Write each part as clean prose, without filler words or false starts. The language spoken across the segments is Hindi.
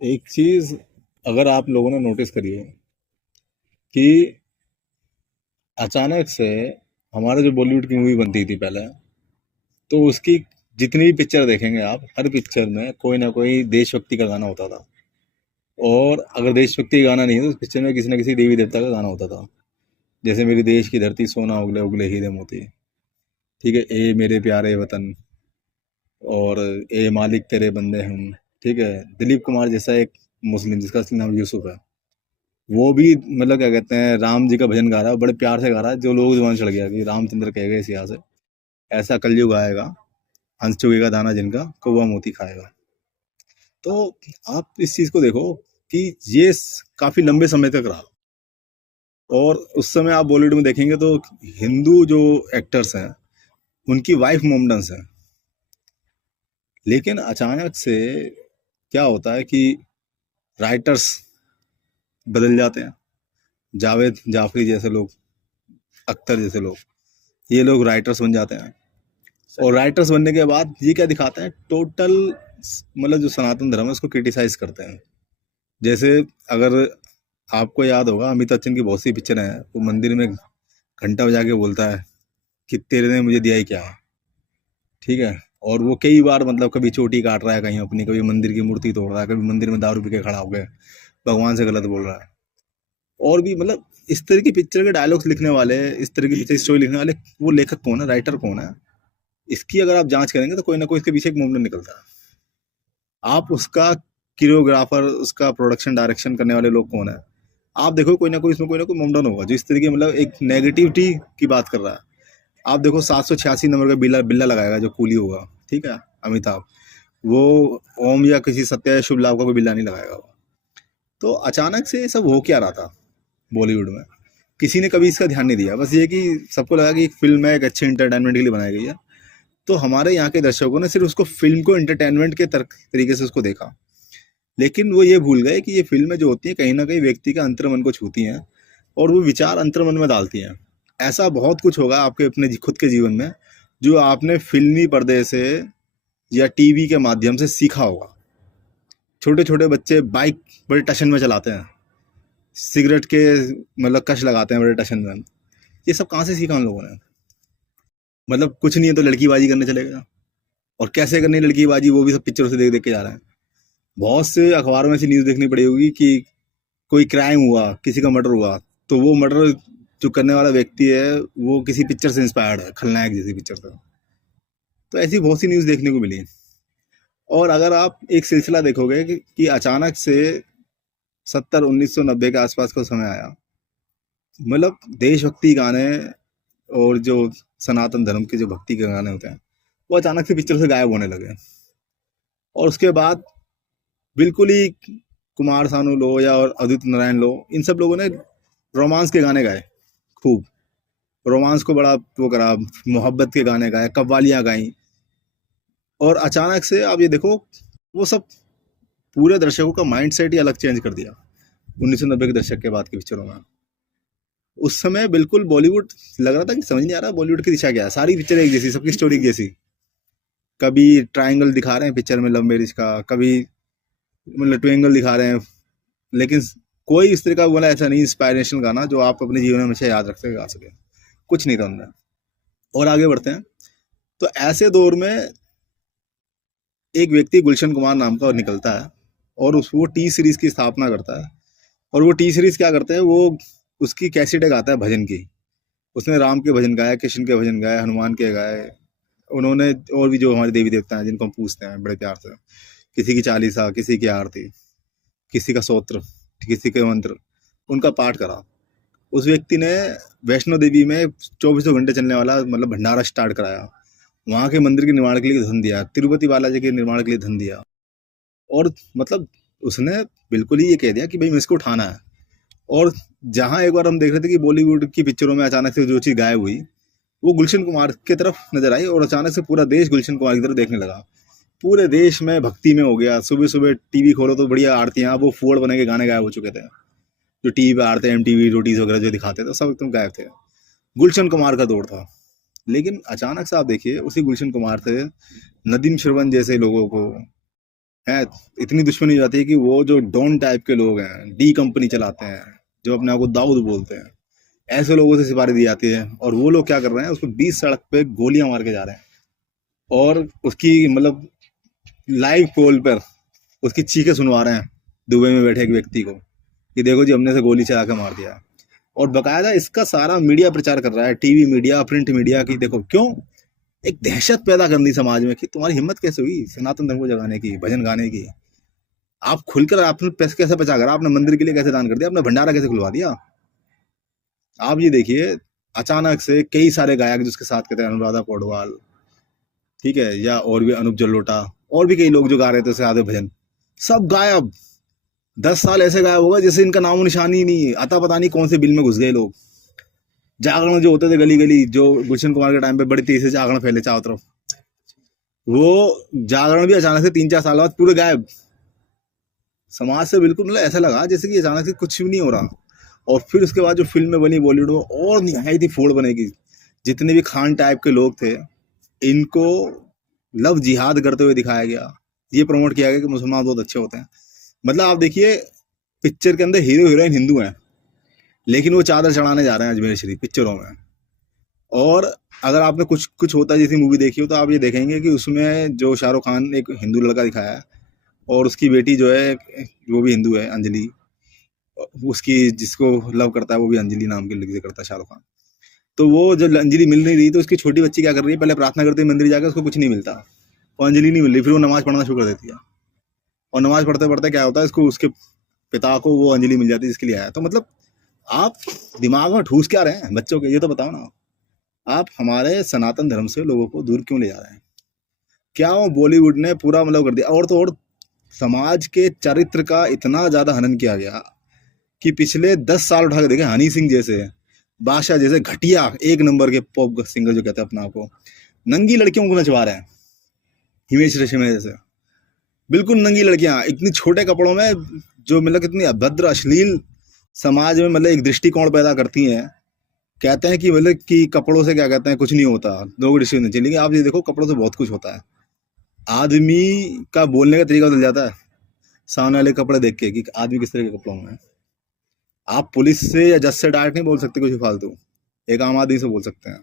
एक चीज अगर आप लोगों ने नोटिस करी है कि अचानक से हमारे जो बॉलीवुड की मूवी बनती थी पहले, तो उसकी जितनी भी पिक्चर देखेंगे आप, हर पिक्चर में कोई ना कोई देशभक्ति का गाना होता था। और अगर देशभक्ति का गाना नहीं है तो उस पिक्चर में किसी ना किसी देवी देवता का गाना होता था। जैसे मेरी देश की धरती सोना उगले उगले हीरे मोती, ठीक है, ए मेरे प्यारे वतन, और ए मालिक तेरे बंदे हम, ठीक है। दिलीप कुमार जैसा एक मुस्लिम जिसका असली नाम यूसुफ है, वो भी मतलब क्या कहते हैं, राम जी का भजन गा रहा है, बड़े प्यार से गा रहा है, जो लोग जुबान चढ़ गया कि रामचंद्र कह गए इस यहाँ से, ऐसा कलयुग आएगा, हंस चुकेगा दाना जिनका, कौवा मोती खाएगा। तो आप इस चीज को देखो कि ये काफी लंबे समय तक रहा। और उस समय आप बॉलीवुड में देखेंगे तो हिंदू जो एक्टर्स हैं उनकी वाइफ मोमडन्स हैं। लेकिन अचानक से क्या होता है कि राइटर्स बदल जाते हैं। जावेद जाफरी जैसे लोग, अख्तर जैसे लोग, ये लोग राइटर्स बन जाते हैं। और राइटर्स बनने के बाद ये क्या दिखाते हैं, टोटल मतलब जो सनातन धर्म है उसको क्रिटिसाइज करते हैं। जैसे अगर आपको याद होगा, अमिताभ बच्चन की बहुत सी पिक्चर हैं, वो मंदिर में घंटा बजा के बोलता है कि तेरे ने मुझे दिया ही क्या, ठीक है। और वो कई बार मतलब कभी चोटी काट रहा है कहीं अपनी, कभी मंदिर की मूर्ति तोड़ रहा है, कभी मंदिर में दारू पी के खड़ा हो गया भगवान से गलत बोल रहा है। और भी मतलब इस तरह की पिक्चर के डायलॉग्स लिखने वाले, इस तरह की पिक्चर स्टोरी लिखने वाले वो लेखक कौन है, राइटर कौन है, इसकी अगर आप जांच करेंगे तो कोई ना कोई इसके पीछे एक मूवमेंट निकलता है। आप उसका कोरियोग्राफर, उसका प्रोडक्शन डायरेक्शन करने वाले लोग कौन है, आप देखो कोई ना कोई इसमें कोई ना कोई मोमडन होगा जो इस तरीके मतलब एक नेगेटिविटी की बात कर रहा है। आप देखो 786 नंबर का बिल्ला बिल्ला लगाएगा जो कूली होगा, ठीक है, अमिताभ, वो ओम या किसी सत्य या शुभ लाभ का कोई बिल्ला नहीं लगाएगा वो। तो अचानक से ये सब हो क्या रहा था बॉलीवुड में, किसी ने कभी इसका ध्यान नहीं दिया। बस ये कि सबको लगा कि एक फिल्म है, एक अच्छे इंटरटेनमेंट के लिए बनाई गई है। तो हमारे यहाँ के दर्शकों ने सिर्फ उसको फिल्म को एंटरटेनमेंट के तरीके से उसको देखा। लेकिन वो ये भूल गए कि ये फिल्में जो होती हैं कहीं ना कहीं व्यक्ति का अंतर्मन को छूती हैं और वो विचार अंतर्मन में डालती हैं। ऐसा बहुत कुछ होगा आपके अपने खुद के जीवन में जो आपने फिल्मी पर्दे से या टीवी के माध्यम से सीखा होगा। छोटे छोटे बच्चे बाइक बड़े टशन में चलाते हैं, सिगरेट के मतलब कश लगाते हैं बड़े टशन में। ये सब कहाँ से सीखा उन लोगों ने? मतलब कुछ नहीं है तो लड़कीबाजी करने चले गए, और कैसे करनी है लड़कीबाजी वो भी सब पिक्चरों से देख देख के जा रहे हैं। बहुत से अखबारों में ऐसी न्यूज़ देखनी पड़ी होगी कि कोई क्राइम हुआ, किसी का मर्डर हुआ, तो वो मर्डर जो करने वाला व्यक्ति है वो किसी पिक्चर से इंस्पायर्ड है, खलनायक जैसी पिक्चर से। तो ऐसी बहुत सी न्यूज़ देखने को मिली। और अगर आप एक सिलसिला देखोगे कि अचानक से 1990 के आसपास का समय आया, मतलब देशभक्ति गाने और जो सनातन धर्म के जो भक्ति के गाने होते हैं वो अचानक से पिक्चर से गायब होने लगे। और उसके बाद बिल्कुल ही कुमार सानू लो या और अदित नारायण लो, इन सब लोगों ने रोमांस के गाने गाए खूब, रोमांस को बड़ा वो करा, मोहब्बत के गाने गाए, कव्वालियाँ गाई। और अचानक से आप ये देखो, वो सब पूरे दर्शकों का माइंड सेट ही अलग चेंज कर दिया 1990 के दशक के बाद की पिक्चरों में। उस समय बिल्कुल बॉलीवुड लग रहा था कि समझ नहीं आ रहा बॉलीवुड की दिशा क्या है, सारी पिक्चर एक जैसी, सबकी स्टोरी एक जैसी। कभी ट्रायंगल दिखा रहे हैं पिक्चर में लव मैरिज का, कभी मतलब ट्विंगल दिखा रहे हैं, लेकिन कोई इस तरह का बोला ऐसा नहीं इंस्पायरेशनल गाना जो आप अपने जीवन में हमेशा याद रख सके, गा सके, कुछ नहीं था उनमें। और आगे बढ़ते हैं। तो ऐसे दौर में एक व्यक्ति गुलशन कुमार नाम का निकलता है और वो टी सीरीज की स्थापना करता है। और वो टी सीरीज क्या करते हैं, वो उसकी कैसेट गाता है भजन की। उसने राम के भजन गाए, कृष्ण के भजन गाए, हनुमान के गाए, उन्होंने और भी जो हमारे देवी देवता हैं जिनको हम पूछते हैं बड़े प्यार से, किसी की चालीसा, किसी की आरती, किसी का स्तोत्र, किसी के मंत्र, उनका पाठ करा। उस व्यक्ति ने वैष्णो देवी में 24 घंटे चलने वाला मतलब भंडारा स्टार्ट कराया, वहाँ के मंदिर के निर्माण के लिए धन दिया, तिरुपति बालाजी के निर्माण के लिए धन दिया। और मतलब उसने बिल्कुल ही ये कह दिया कि भाई मैं इसको उठाना है। और जहाँ एक बार हम देख रहे थे कि बॉलीवुड की पिक्चरों में अचानक से जो चीज़ गायब हुई वो गुलशन कुमार की तरफ नजर आई, और अचानक से पूरा देश गुलशन कुमार की तरफ देखने लगा। पूरे देश में भक्ति में हो गया। सुबह सुबह टीवी खोलो तो बढ़िया आरतियाँ, वो फूड बने के गाने गायब हो चुके थे जो टीवी पे आते, MTV रोटीज वगैरह जो दिखाते थे सब एकदम गायब थे। गुलशन कुमार का दौर था। लेकिन अचानक से आप देखिए उसी गुलशन कुमार से नदीम श्रवण जैसे लोगों को, है, इतनी दुश्मनी हो जाती है कि वो जो डॉन टाइप के लोग हैं, डी कंपनी चलाते हैं, जो अपने आप को दाऊद बोलते हैं, ऐसे लोगों से सिफारिश दी जाती है। और वो लोग क्या कर रहे हैं, उसको 20 सड़क पे गोलियां मार के जा रहे हैं, और उसकी मतलब लाइव कॉल पर उसकी चीखें सुनवा रहे हैं दुबई में बैठे एक व्यक्ति को, कि देखो जी हमने से गोली चला के मार दिया। और बकायदा इसका सारा मीडिया प्रचार कर रहा है, टीवी मीडिया, प्रिंट मीडिया, की देखो क्यों, एक दहशत पैदा करनी समाज में कि तुम्हारी हिम्मत कैसे हुई सनातन धर्म को जगाने की, भजन गाने की। आप खुलकर आपने पैसे कैसे बचा करा, आपने मंदिर के लिए कैसे दान कर दिया, आपने भंडारा कैसे खुलवा दिया। आप ये देखिए, अचानक से कई सारे गायक जिसके साथ कहते हैं, अनुराधा पौडवाल, ठीक है, या और भी अनूप जलोटा, और भी कई लोग जो गा रहे थे उससे आधे भजन, सब गायब। 10 साल ऐसे गायब होगा जैसे इनका नामो निशानी ही नहीं, आता पता नहीं कौन से बिल में घुस गए लोग। जागरण जो होते थे गली गली, जो गुलशन कुमार के टाइम पे बड़ी तेजी से जागरण फैले चारों तरफ, वो जागरण भी अचानक से 3-4 साल बाद पूरे गायब। समाज से बिल्कुल मतलब ऐसा लगा जैसे कि अचानक से कुछ भी नहीं हो रहा। और फिर उसके बाद जो फिल्में बनी बॉलीवुड में, और निहायत ही फोड़ बनेगी। जितने भी खान टाइप के लोग थे, इनको लव जिहाद करते हुए दिखाया गया, ये प्रमोट किया गया कि मुसलमान बहुत अच्छे होते हैं। मतलब आप देखिए, पिक्चर के अंदर हीरो हीरोइन हिंदू हैं, लेकिन वो चादर चढ़ाने जा रहे हैं अजमेर शरीफ पिक्चरों में। और अगर आपने कुछ कुछ होता जैसी मूवी देखी हो तो आप ये देखेंगे कि उसमें जो शाहरुख खान एक हिंदू लड़का दिखाया है, और उसकी बेटी जो है वो भी हिंदू है, अंजलि, उसकी जिसको लव करता है वो भी अंजलि नाम की लड़की से करता है शाहरुख खान। तो वो जब अंजलि मिल नहीं रही तो उसकी छोटी बच्ची क्या कर रही है, पहले प्रार्थना करती है मंदिर जाकर, उसको कुछ नहीं मिलता, और अंजलि नहीं मिल रही, फिर वो नमाज पढ़ना शुरू कर देती है। और नमाज पढ़ते पढ़ते क्या होता है, इसको उसके पिता को वो अंजलि मिल जाती है जिसके लिए आया। तो मतलब आप दिमाग में ठूस क्या रहे हैं बच्चों के, ये तो बताओ ना। आप हमारे सनातन धर्म से लोगों को दूर क्यों ले जा रहे हैं? क्या वो बॉलीवुड ने पूरा मतलब कर दिया। और तो और समाज के चरित्र का इतना ज्यादा हनन किया गया कि पिछले 10 साल उठा के देखे, हनी सिंह जैसे, बादशाह जैसे घटिया एक नंबर के पॉप सिंगर जो कहते हैं अपने आप को, नंगी लड़कियों को नचवा रहे हैं। हिमेश रेशमिया जैसे बिल्कुल नंगी लड़कियां इतनी छोटे कपड़ों में, जो मतलब कितनी अभद्र अश्लील समाज में मतलब एक दृष्टिकोण पैदा करती हैं। कहते हैं कि मतलब कि कपड़ों से क्या कहते हैं, कुछ नहीं होता, लोग दृष्टि नहीं चाहिए, लेकिन आप ये देखो कपड़ों से बहुत कुछ होता है। आदमी का बोलने का तरीका बदल जाता है सामने वाले कपड़े देख के, कि आदमी किस तरह के कपड़ों में है। आप पुलिस से या जज से डायरेक्ट नहीं बोल सकते कुछ फालतू, एक आम आदमी से बोल सकते हैं।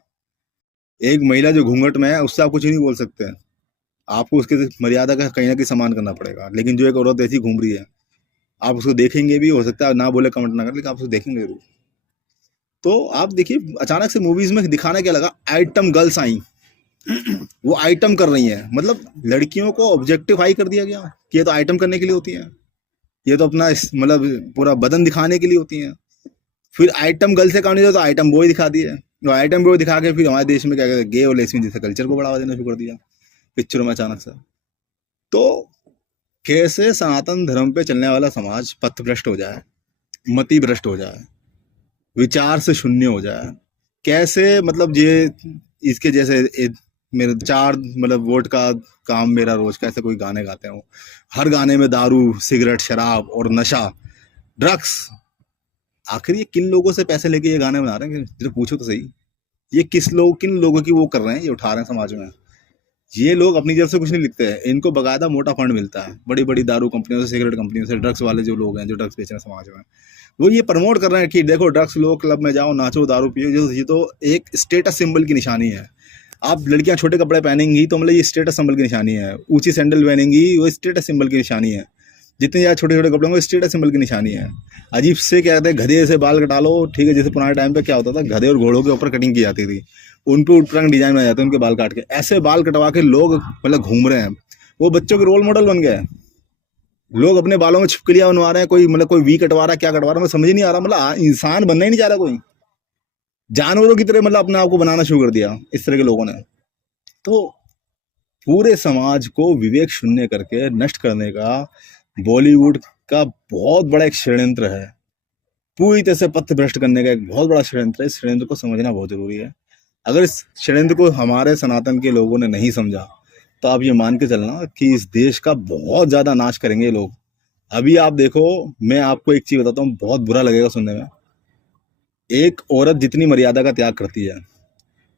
एक महिला जो घूंघट में है उससे आप कुछ नहीं बोल सकते हैं, आपको उसके मर्यादा का कहीं ना कहीं सम्मान करना पड़ेगा। लेकिन जो एक औरत ऐसी घूम रही है, आप उसको देखेंगे भी, हो सकता है ना बोले, कमेंट ना करें, लेकिन आप उसको देखेंगे जरूर। तो आप देखिए, अचानक से मूवीज में दिखाना क्या लगा, आइटम गर्ल्स आई, वो आइटम कर रही हैं, मतलब लड़कियों को ऑब्जेक्टिफाई कर दिया गया कि ये तो आइटम करने के लिए होती हैं, ये तो अपना मतलब पूरा बदन दिखाने के लिए होती हैं। फिर आइटम गर्ल से काम नहीं, तो आइटम बॉय दिखा दिए। तो आइटम बॉय दिखा के फिर हमारे देश में क्या कहते हैं, गे और लेस्बियन जैसे कल्चर को बढ़ावा देना शुरू कर दिया पिक्चरों में अचानक से। तो कैसे सनातन धर्म पे चलने वाला समाज पथभ्रष्ट हो जाए, मति भ्रष्ट हो जाए, विचार से शून्य हो जाए, कैसे मतलब ये इसके जैसे मेरे 4 मतलब वोट का काम मेरा रोज का, ऐसे कोई गाने गाते हो, हर गाने में दारू, सिगरेट, शराब और नशा, ड्रग्स। आखिर ये किन लोगों से पैसे लेके ये गाने बना रहे हैं, जरा पूछो तो सही। ये किन लोगों की वो कर रहे हैं, ये उठा रहे हैं समाज में। ये लोग अपनी जब से कुछ नहीं लिखते हैं, इनको बकायदा मोटा फंड मिलता है बड़ी बड़ी दारू कंपनियों से, सिगरेट कंपनियों से, ड्रग्स वाले जो लोग हैं जो ड्रग्स बेच रहे हैं समाज में, वो ये प्रमोट कर रहे हैं कि देखो ड्रग्स लो, क्लब में जाओ, नाचो, दारू पियो। ये तो एक स्टेटस सिंबल की निशानी है। आप लड़कियां छोटे कपड़े पहनेंगी तो मतलब ये स्टेटस सिंबल की निशानी है, ऊंची सैंडल पहनेंगी वो स्टेटस सिंबल की निशानी है, जितने ज़्यादा छोटे छोटे कपड़े होंगे स्टेटस सिंबल की निशानी है। अजीब से क्या कहते हैं, गधे से बाल कटा लो, ठीक है, जैसे पुराने टाइम पे क्या होता था, गधे और घोड़ों के ऊपर कटिंग की जाती थी, उन पे उटपटांग डिजाइन बनाए जाते हैं उनके बाल काट के, ऐसे बाल कटवा के लोग मतलब घूम रहे हैं। वो बच्चों के रोल मॉडल बन गए। लोग अपने बालों में छिपकलियां बनवा रहे हैं, कोई मतलब कोई वी कटवा रहा है, क्या कटवा रहा है, मैं समझ ही नहीं आ रहा। मतलब इंसान बनना ही नहीं चाह रहा, कोई जानवरों की तरह मतलब अपने आप को बनाना शुरू कर दिया इस तरह के लोगों ने। तो पूरे समाज को विवेक शून्य करके नष्ट करने का बॉलीवुड का बहुत बड़ा एक षड्यंत्र है, पूरी तरह से पथ भ्रष्ट करने का एक बहुत बड़ा षड्यंत्र है। इस षड्यंत्र को समझना बहुत जरूरी है। अगर इस षड्यंत्र को हमारे सनातन के लोगों ने नहीं समझा तो आप ये मान के चलना कि इस देश का बहुत ज्यादा नाश करेंगे लोग। अभी आप देखो, मैं आपको एक चीज बताता हूँ, बहुत बुरा लगेगा सुनने में। एक औरत जितनी मर्यादा का त्याग करती है,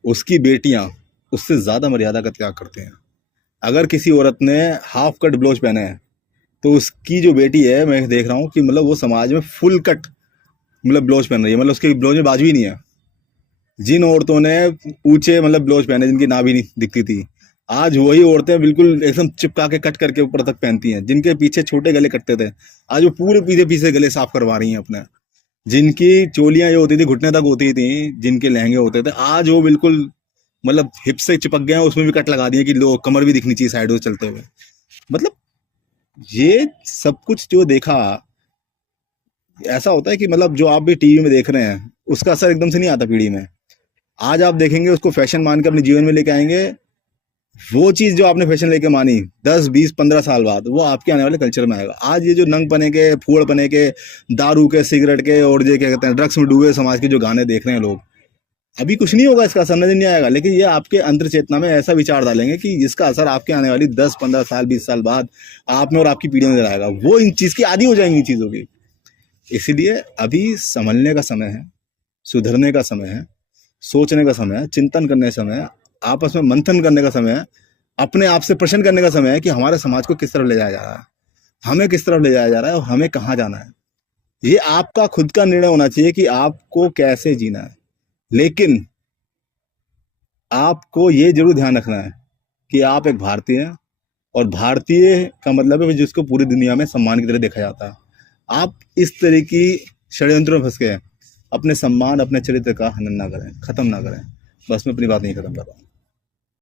उसकी बेटियां उससे ज्यादा मर्यादा का त्याग करते हैं। अगर किसी औरत ने हाफ कट ब्लाउज पहना है तो उसकी जो बेटी है, मैं देख रहा हूँ कि मतलब वो समाज में फुल कट मतलब ब्लाउज पहन रही है, मतलब उसके ब्लाउज में बाजू ही नहीं है। जिन औरतों ने ऊंचे मतलब ब्लाउज पहने जिनकी नाभि नहीं दिखती थी, आज वही औरतें बिल्कुल एकदम चिपका के कट करके ऊपर तक पहनती हैं। जिनके पीछे छोटे गले कटते थे, आज वो पूरे पीछे पीछे गले साफ करवा रही हैं अपने। जिनकी चोलियां जो होती थी घुटने तक होती थी, जिनके लहंगे होते थे, आज वो बिल्कुल मतलब हिप से चिपक गए हैं, उसमें भी कट लगा दिए कि लो कमर भी दिखनी चाहिए साइडों से चलते हुए। मतलब ये सब कुछ जो देखा, ऐसा होता है कि मतलब जो आप भी टीवी में देख रहे हैं उसका असर एकदम से नहीं आता पीढ़ी में। आज आप देखेंगे उसको फैशन मान के अपने जीवन में लेके आएंगे, वो चीज जो आपने फैशन लेके मानी 10 20 15 साल बाद वो आपके आने वाले कल्चर में आएगा। आज ये जो नंग पने के, फूड़ पने के, दारू के, सिगरेट के और ये क्या कहते हैं ड्रग्स में डूबे समाज के जो गाने देख रहे हैं लोग, अभी कुछ नहीं होगा, इसका असर नजर नहीं आएगा, लेकिन ये आपके अंतर चेतना में ऐसा विचार डालेंगे कि इसका असर आपके आने वाली 10 15 साल 20 साल बाद आप में और आपकी पीढ़ी में नजर आएगा। वो इन चीज की आदी हो जाएंगी इन चीजों की। इसीलिए अभी संभलने का समय है, सुधरने का समय है, सोचने का समय है, चिंतन करने का समय है, आपस में मंथन करने का समय है, अपने आप से प्रश्न करने का समय है कि हमारे समाज को किस तरफ ले जाया जा रहा है, हमें किस तरफ ले जाया जा रहा है और हमें कहाँ जाना है। ये आपका खुद का निर्णय होना चाहिए कि आपको कैसे जीना है। लेकिन आपको ये जरूर ध्यान रखना है कि आप एक भारतीय हैं, और भारतीय का मतलब है जिसको पूरी दुनिया में सम्मान की तरह देखा जाता है। आप इस तरह की षड्यंत्रों में फंस के अपने सम्मान, अपने चरित्र का हनन ना करें, खत्म ना करें। बस मैं अपनी बात नहीं खत्म कर रहा हूँ।